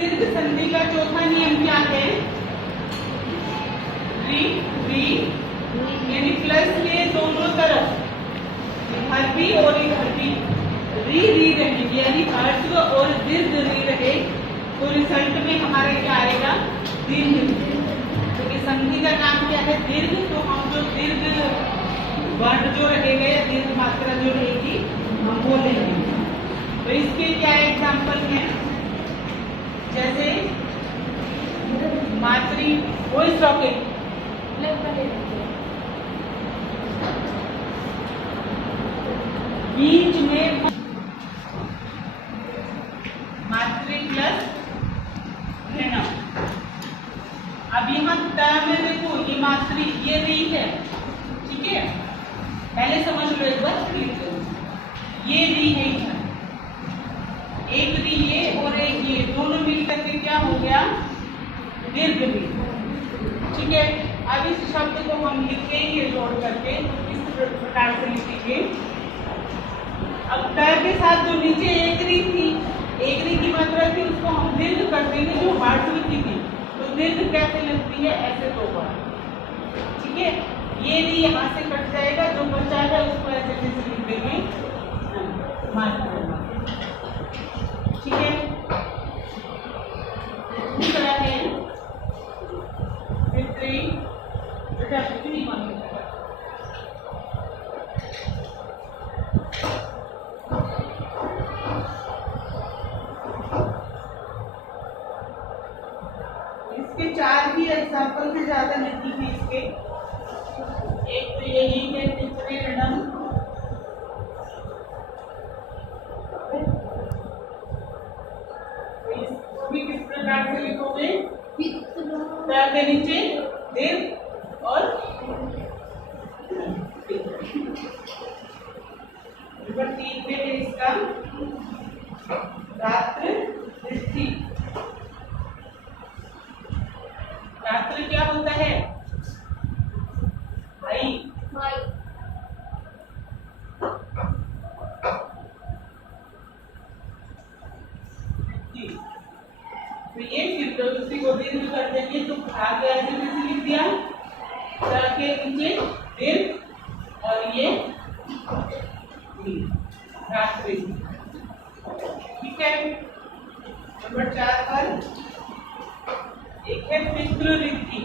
दीर्घ संधि का चौथा नियम क्या है? री री यानी प्लस के दोनों तरफ इधर भी और इधर भी री री रहेगी, यानी ह्रस्व और दीर्घ री रहे तो रिजल्ट में हमारे क्या आएगा? दीर्घ। क्योंकि संधि का नाम क्या है? दीर्घ। तो हम जो दीर्घ वर्ण जो रहेगा या दीर्घ मात्रा जो रहेगी हम वो लेंगे। तो इसके क्या एग्जाम्पल हैं? जैसे मातृ वॉइस रॉकेट, बीच में मातृ प्लस ऋण। अब यहाँ त में देखो ये मातृ ये री है, ठीक है, पहले समझ लो एक बार क्लियर करो। ये री है इधर, एक री ये और एक ये, दोनों मिलकर के क्या हो गया? दीर्घ री, ठीक है। अब इस शब्द को हम लिखेंगे जोड़ करके, इस प्रकार से लिखेंगे। अब त के साथ जो नीचे एक री थी, एक री की मात्रा थी, उसको हम दीर्घ कर देंगे जो ह्रस्व की थी। तो दीर्घ कैसे लगती है? ऐसे दो बार, ठीक है। ये री यहाँ से कट जाएगा, जो बचा है उसको ऐसे लिख देंगे मात्रा, ठीक है। दूसरा है इसके चार ही एग्जाम्पल से ज्यादा नहीं है इसके। एक तो यही है पितृऋणम, इसको भी किस प्रकार से लिखोगे? त के नीचे दीर्घ और नंबर 3 पे है इसका रात्र दृष्टि। रात्र क्या होता है? भाई। तो ये फिर उसी को दीर्घ कर देंगे, तो आगे ऐसे लिख दिया त के नीचे दीर्घ और ये रात्रि, ठीक है। नंबर 4 पर एक है पितृऋद्धि,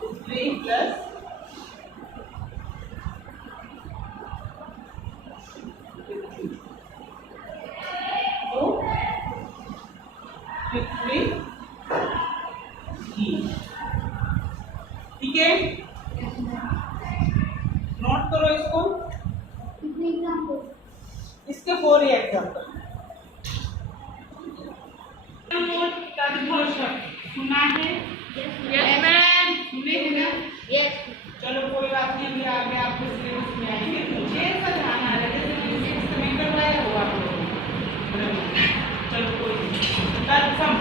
पितृ प्लस ठीक है। नोट करो इसको, इसके 4 एग्जाम्पल। सुना है? Yes ma'am. सुने हैं ना? यस। चलो कोई बात नहीं, अभी आगे आपको सिलेबस में आएंगे। मुझे ऐसा ध्यान आ रहा है जैसे इस समय करवाया हुआ आप लोगों ने। चलो कोई तत्सम,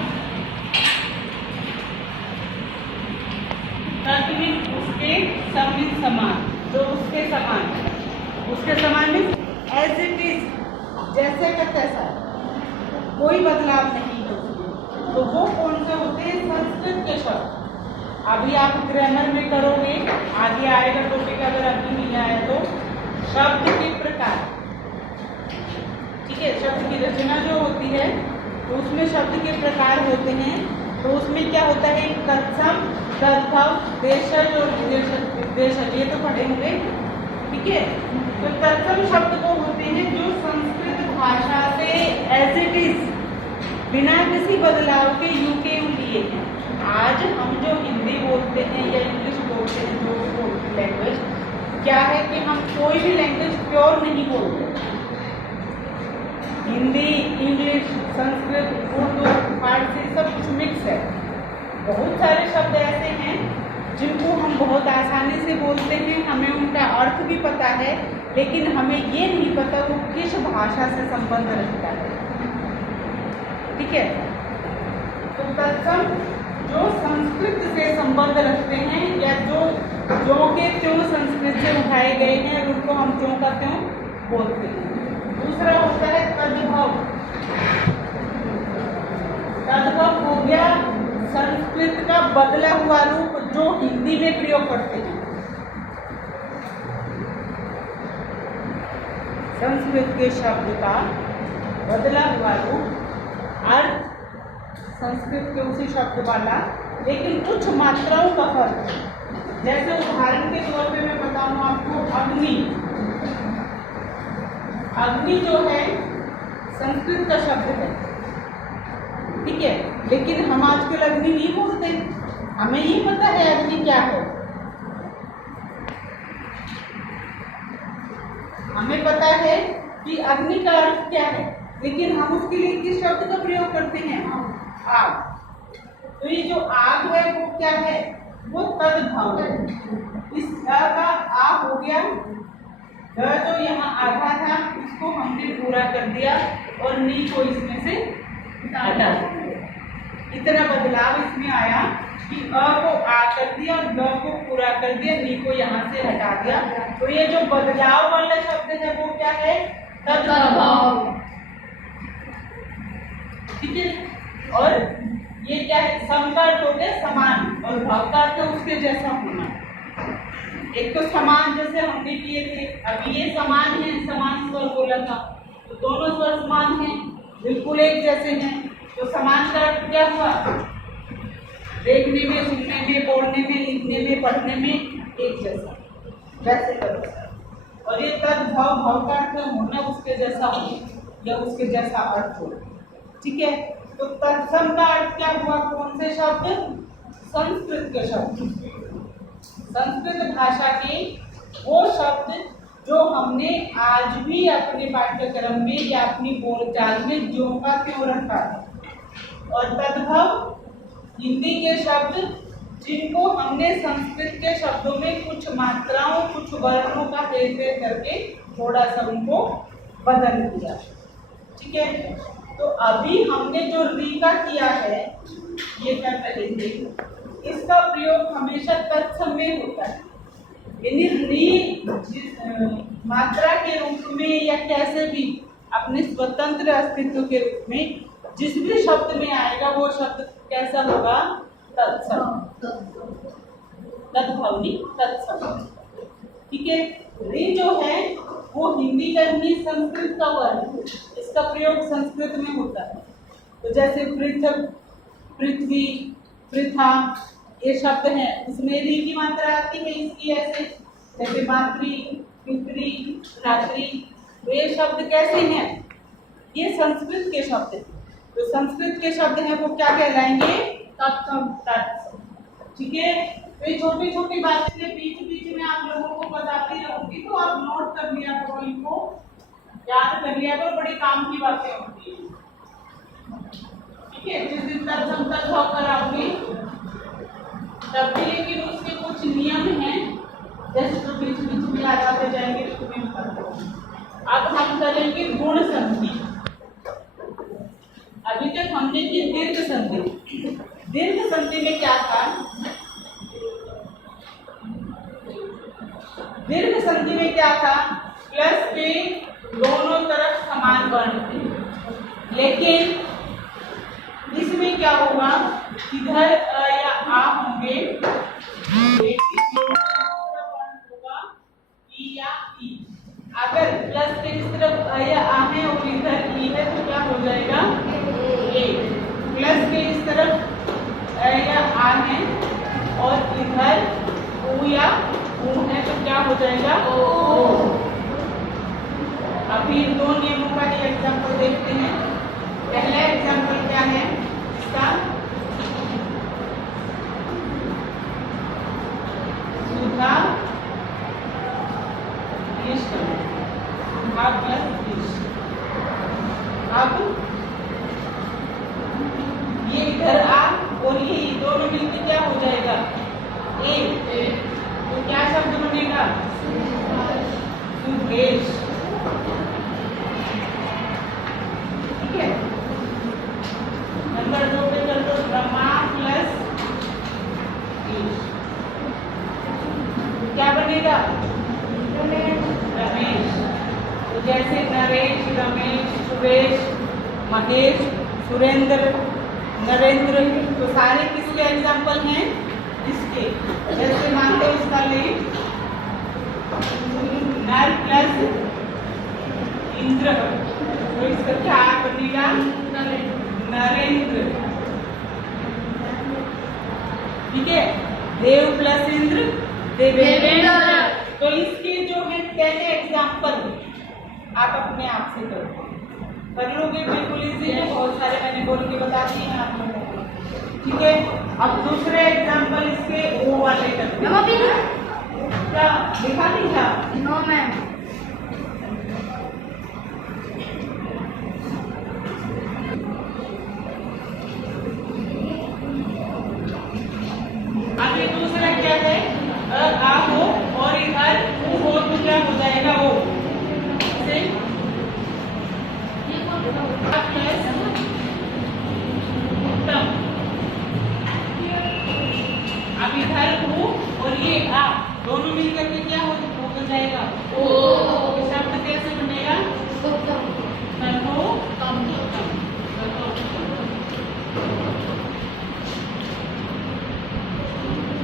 तत्विक उसके समित समान, जो उसके समान, उसके समान में एज इट इज, जैसे का तैसा, कोई बदलाव नहीं है उसमें। तो वो कौन से होते हैं? संस्कृत के शब्द। अभी आप ग्रामर में करोगे, आगे आएगा टॉपिक, अगर अभी नहीं आया तो शब्द के प्रकार, ठीक है। शब्द की रचना जो होती है तो उसमें शब्द के प्रकार होते हैं। तो उसमें क्या होता है? तत्सम, तद्भव, देशज और विदेशज, ये तो पढ़े होंगे, ठीक है। तो तत्सम शब्द वो होते हैं जो संस्कृत भाषा से एज इट इज, बिना किसी बदलाव के यूके लिए हैं। आज हम जो हिंदी बोलते हैं या इंग्लिश बोलते हैं, जो बोलते लैंग्वेज, क्या है कि हम कोई भी लैंग्वेज प्योर नहीं बोलते। हिंदी, इंग्लिश, संस्कृत, उर्दू, फारसी सब कुछ मिक्स है। बहुत सारे शब्द ऐसे हैं जिनको हम बहुत आसानी से बोलते हैं, हमें उनका अर्थ भी पता है, लेकिन हमें ये नहीं पता वो किस भाषा से संबंध रखता है, ठीक है। तो तत्सम जो संस्कृत से संबंध रखते हैं या जो के त्यों संस्कृत से उठाए गए हैं, उनको हम त्यों का त्यों बोलते हैं। दूसरा होता है तद्भव, संस्कृत का बदला हुआ रूप जो हिंदी में प्रयोग करते हैं। संस्कृत के शब्द का बदला हुआ रूप, अर्थ संस्कृत के उसी शब्द वाला, लेकिन कुछ मात्राओं का फर्क है। जैसे उदाहरण के तौर पे मैं बताऊं आपको, अग्नि। अग्नि जो है संस्कृत का शब्द है, ठीक है, लेकिन हम आजकल अग्नि नहीं बोलते। हमें ये पता है अग्नि क्या है, हमें पता है कि अग्नि का अर्थ क्या है, लेकिन हम उसके लिए किस शब्द का प्रयोग करते हैं? आग। तो ये जो आग है वो क्या है? वो तद्भव है। इस अ का आ हो गया, ग जो यहाँ आधा था उसको हमने पूरा कर दिया और नी को इसमें से हटा दिया। इतना बदलाव इसमें आया कि अ को आ कर दिया और ग को पूरा कर दिया, नी को यहाँ से हटा दिया। तो ये जो बदलाव वाला शब्द है वो क्या है? तद्भव। ठीक है। और ये क्या है? सम का अर्थ हो गया समान, और भाव का अर्थ उसके जैसा होना। एक तो समान जैसे हमने किए थे, अभी ये समान है, समान स्वर बोला था, तो दोनों स्वर समान हैं, बिल्कुल एक जैसे हैं। तो समान का अर्थ क्या हुआ? देखने में, सुनने में, बोलने में, लिखने में, पढ़ने में एक जैसा, वैसे करो। और ये तद्भव, भाव का अर्थ होना उसके जैसा हो या उसके जैसा अर्थ हो। ठीक है। तो तत्सम का अर्थ क्या हुआ? कौन से शब्द? संस्कृत के शब्द। संस्कृत भाषा के वो शब्द जो हमने आज भी अपने पाठ्यक्रम में या अपनी बोलचाल में ज्यों का त्यों रखा है। और तद्भव हिंदी के शब्द जिनको हमने संस्कृत के शब्दों में कुछ मात्राओं, कुछ वर्णों का हेरफेर करके थोड़ा सा उनको बदल दिया। ठीक है। तो अभी हमने जो री का किया है, ये कर रहे थे, इसका प्रयोग हमेशा तत्सम में होता है। यानी री मात्रा के रूप में या कैसे भी अपने स्वतंत्र अस्तित्व के रूप में जिस भी शब्द में आएगा वो शब्द कैसा होगा? तत्सम, तद्भवनी, तत्सम। ठीक है। री जो है वो हिंदी का नहीं, संस्कृत का वर्ण, इसका प्रयोग संस्कृत में होता है। तो जैसे पृथ्वी, पृथ्वी, पृथा, ये शब्द हैं, उसमें री की मात्रा आती है इसकी ऐसे, जैसे मातृ, पितृ, भ्रातृ। तो ये शब्द कैसे हैं? ये संस्कृत के शब्द हैं। तो संस्कृत के शब्द हैं वो क्या कहलाएंगे? तत्सम, तत्सम। ठीक है। तो ये छोटी छोटी बातें बीच बीच में आप लोगों को बताती रहूंगी, तो आप नोट कर लिया करो, इनको याद कर लिया करो, बड़ी काम की बातें होती है। ठीक है। जिस दिन तत्सम तद्भव कराऊंगी तब भी, लेकिन उसके कुछ नियम हैं, जैसे तो बीच बीच में याद आते जाएंगे तो तुम्हें पता। अब हम करेंगे गुण संधि। अभी तक हमने की दीर्घ संधि। दीर्घ संधि में क्या था? दीर्घ संधि में क्या था? प्लस के दोनों तरफ समान वर्ण थे, लेकिन इसमें क्या होगा? इधर अ या आ होंगे, होगा ई या ई। अगर प्लस के इस तरफ अ या आ है और इधर ई है तो क्या हो जाएगा? ए। प्लस के इस तरफ अ या आ है और इधर ऊ या ऊ है तो क्या हो जाएगा? ओ। अभी इन दो नियमों का ही एग्जाम्पल देखते हैं। पहला एग्जाम्पल क्या है इसका? सुधा प्लस। अब ये इधर आ और ये दोनों मिलकर क्या हो जाएगा? ए। तो क्या शब्द बनेगा? सुदेश। ठीक है। नंबर 2 पे चल दो, रमा प्लस देश। क्या बनेगा? रमेश। तो जैसे नरेश, रमेश, सुरेश, महेश, सुरेंद्र, नरेंद्र। तो सारे किसके एग्जाम्पल हैं? इसके। जैसे मानते हैं उसका लें नर प्लस इंद्र, तो इसका क्या बनेगा? नरेंद्र। ठीक है। देव प्लस इंद्र देवेंद्र। तो इसके जो है 10 एग्जाम्पल आप अपने आप से करो, कर लोगे बिल्कुल इजी है। बहुत सारे मैंने बोल के बता दिए हैं आप लोगों को। ठीक है। अब दूसरे एग्जाम्पल इसके ओ वाले करते हैं। क्या दिखा नहीं था? No ma'am. अब ये दूसरा क्या है? आ हो और इधर ऊ हो तो क्या हो जाएगा? ओ से प्लस उत्तम। अब इधर ऊ और ये आ दोनों मिलकर के क्या हो जाएगा? ओ। शब्द कैसे बनेगा?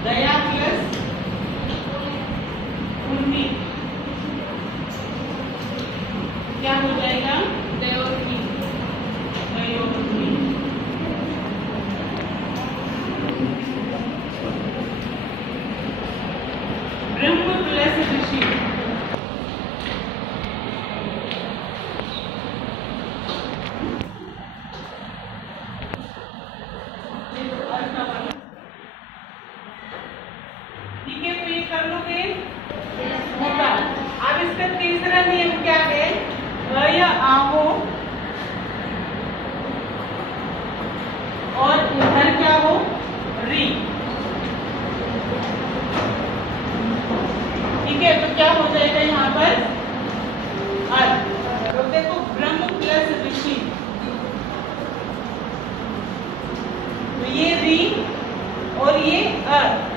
दया प्लस उर्मी क्या हो जाएगा? देवोर्मी। ब्रह्म प्लस ऋषि ठीक है। तो ये कर लोगे होगा। अब इसका तीसरा नियम क्या है? या आहो और उधर क्या हो? री। ठीक है। तो क्या हो जाएगा यहाँ पर? अर्थ। तो देखो ब्रह्म प्लस ऋषि, तो ये री और ये अर्थ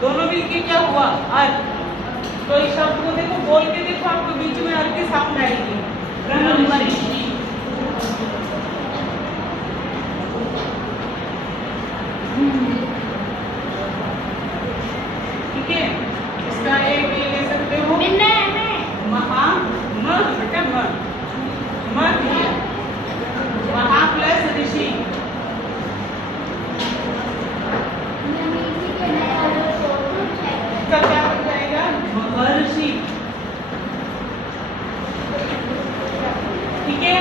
दोनों मिलके क्या हुआ? अर्थ। तो इस शब्द को देखो, बोल के देखो, आपको बीच में अर्थ की साउंड आएगी। ब्रह्म ऋषि। ठीक है। इसका एक ये ले सकते हो महा महा प्लस ऋषि। इसका क्या बन जाएगा? महर्षि। ठीक है।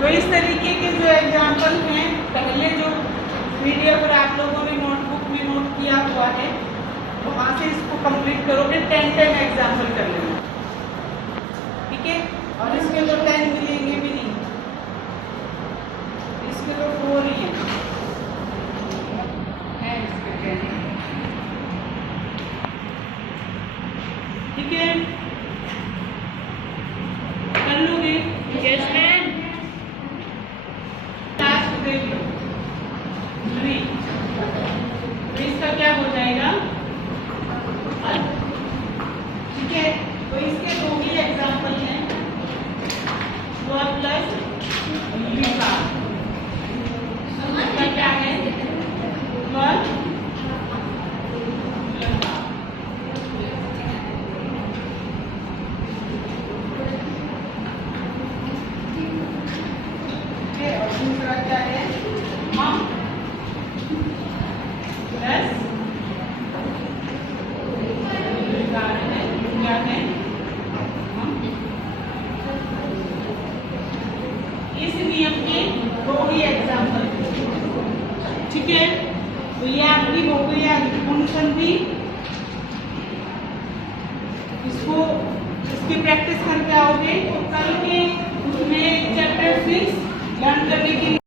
तो इस तरीके के जो एग्जाम्पल हैं, पहले जो वीडियो पर आप लोगों ने नोटबुक में नोट किया हुआ है, वहां से इसको कंप्लीट करोगे। 10 एग्जाम्पल कर लेना। ठीक है। और इसके तो 10 मिलेंगे भी नहीं, इसके तो 4 ही है इसके 10। ठीक है। कर लोगे? Yes ma'am. लास्ट दे लो री। तो इसका क्या हो जाएगा? ठीक है। तो इसके 2 ही एग्जाम्पल हैं, स्व प्लस युका। इसका क्या है? स्व और दूसरा क्या है? मम प्लस क्या है? इस नियम के 2 ही एग्जाम्पल। ठीक है। तो ये आपकी हो गई आज गुण संधि। इसको इसकी प्रैक्टिस करके आओगे तो कल के उसमें चैप्टर 6 लर्न करने के लिए